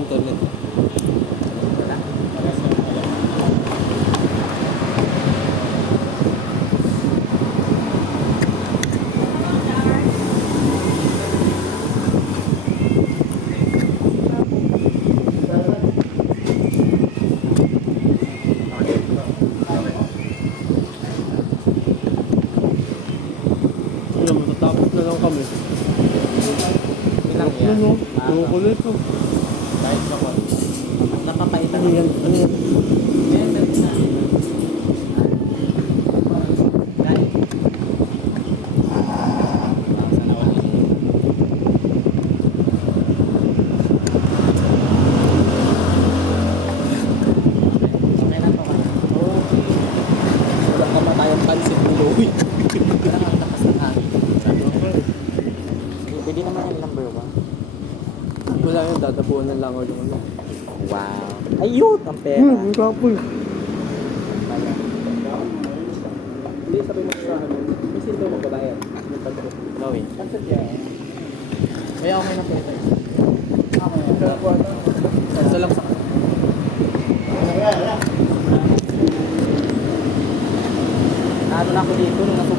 internet. Wala. Alam, matatapos na lang kami. Ilang yan? Ano? Kukulit ko. Kahit ako. Napapaitan Ano yan? Ano yan? Yan, dali na. Kahit. Sana ulit. Okay na to ka na. Wala ka pa tayong pansit ulo. Parang ang takas ng hangin. Pwede naman yung number 1. Wala yun, dadapuan ng langaw yung ano. Wow. Ayun! Ang pera. Ang kapoy. Bayan. Hindi, sabi mo sa akin. May sinto magbabayad. May pansit. Gawin. Pansit yan. Kaya okay na pera.